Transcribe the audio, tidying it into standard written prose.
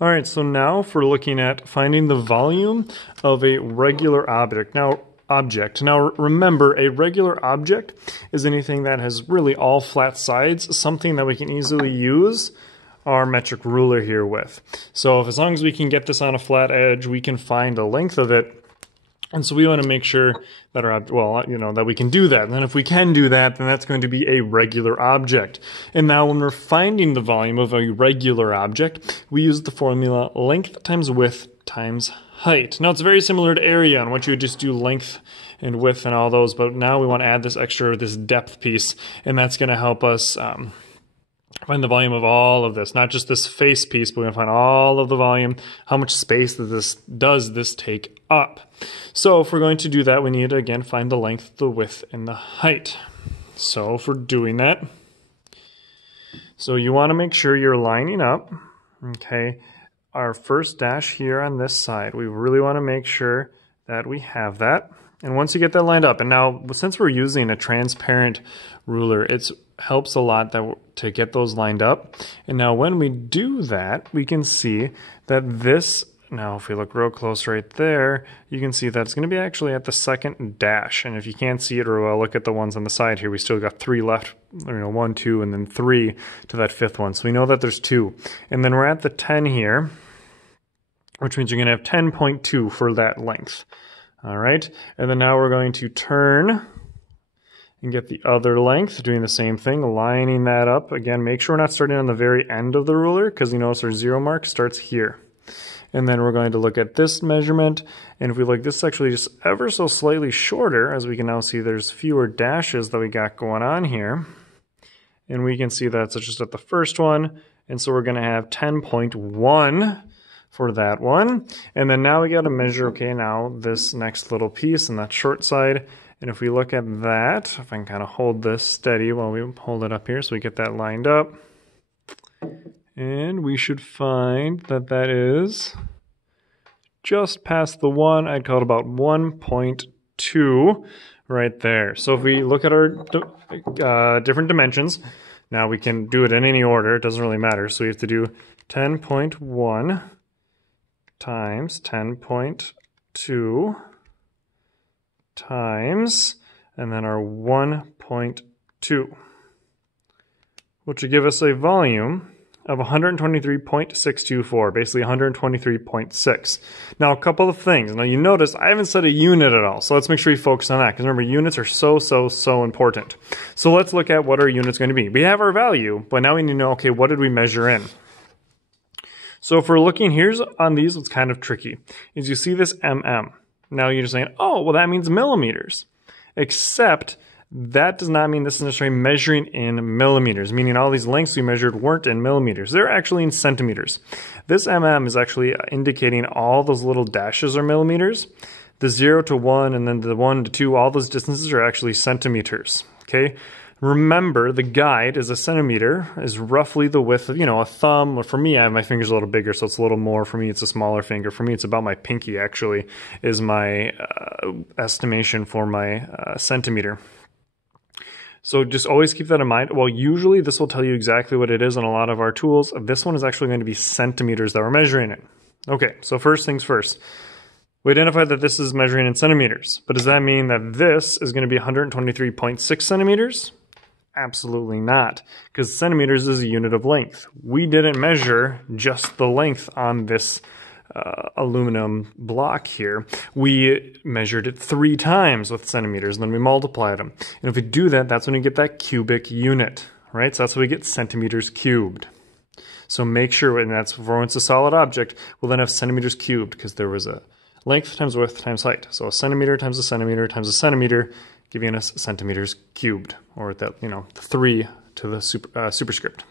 All right, so now if we're looking at finding the volume of a regular object. Now remember, a regular object is anything that has really all flat sides, something that we can easily use our metric ruler here with. So as long as we can get this on a flat edge, we can find the length of it. And so we want to make sure that that we can do that. And then if we can do that, then that's going to be a regular object. And now when we're finding the volume of a regular object, we use the formula length times width times height. Now it's very similar to area on which you would just do length and width and all those, but now we want to add this depth piece, and that's going to help us find the volume of all of this, not just this face piece, but we're going to find all of the volume, how much space does this take up. So if we're going to do that, we need to, again, find the length, the width, and the height. So if we're doing that, so you want to make sure you're lining up, okay, our first dash here on this side. We really want to make sure that we have that. And once you get that lined up, and now since we're using a transparent ruler, it helps a lot to get those lined up. And now when we do that, we can see that this, now if we look real close right there, you can see that it's going to be actually at the second dash. And if you can't see it real well, look at the ones on the side here. We still got 3 left, 1, 2, and then 3 to that 5th one. So we know that there's 2. And then we're at the 10 here, which means you're going to have 10.2 for that length. All right, and then now we're going to turn and get the other length, doing the same thing, lining that up. Again, make sure we're not starting on the very end of the ruler, because you notice our 0 mark starts here. And then we're going to look at this measurement, and if we look, this is actually just ever so slightly shorter, as we can now see there's fewer dashes that we got going on here. And we can see that's just at the first one, and so we're going to have 10.1 for that one. And then now we got to measure, okay, now this next little piece on that short side. And if we look at that, if I can kind of hold this steady while we hold it up here so we get that lined up. And we should find that that is just past the 1. I'd call it about 1.2 right there. So if we look at our different dimensions, now we can do it in any order. It doesn't really matter. So we have to do 10.1 times 10.2 times, and then our 1.2, which would give us a volume of 123.624, basically 123.6. Now, a couple of things. Now, you notice I haven't said a unit at all, so let's make sure we focus on that, because remember, units are so important. So let's look at what our unit's going to be. We have our value, but now we need to know, okay, what did we measure in? So if we're looking, here's on these, what's kind of tricky, is you see this mm. Now you're just saying, oh, well, that means millimeters. Except that does not mean this is necessarily measuring in millimeters, meaning all these lengths we measured weren't in millimeters. They're actually in centimeters. This mm is actually indicating all those little dashes are millimeters. The 0 to 1 and then the 1 to 2, all those distances are actually centimeters, okay? Remember, the guide is a centimeter, is roughly the width of, a thumb. Or for me, I have my fingers a little bigger, so it's a little more. For me, it's a smaller finger. For me, it's about my pinky, actually, is my estimation for my centimeter. So just always keep that in mind. Well, usually this will tell you exactly what it is on a lot of our tools. This one is actually going to be centimeters that we're measuring in. Okay, so first things first. We identified that this is measuring in centimeters, but does that mean that this is going to be 123.6 centimeters? Absolutely not, because centimeters is a unit of length. We didn't measure just the length on this aluminum block here. We measured it 3 times with centimeters, and then we multiplied them. And if we do that, that's when you get that cubic unit, right? So that's when we get centimeters cubed. So make sure, and that's for when it's a solid object, we'll then have centimeters cubed, because there was a length times width times height. So a centimeter times a centimeter times a centimeter, giving us centimeters cubed, or that, the 3 to the superscript.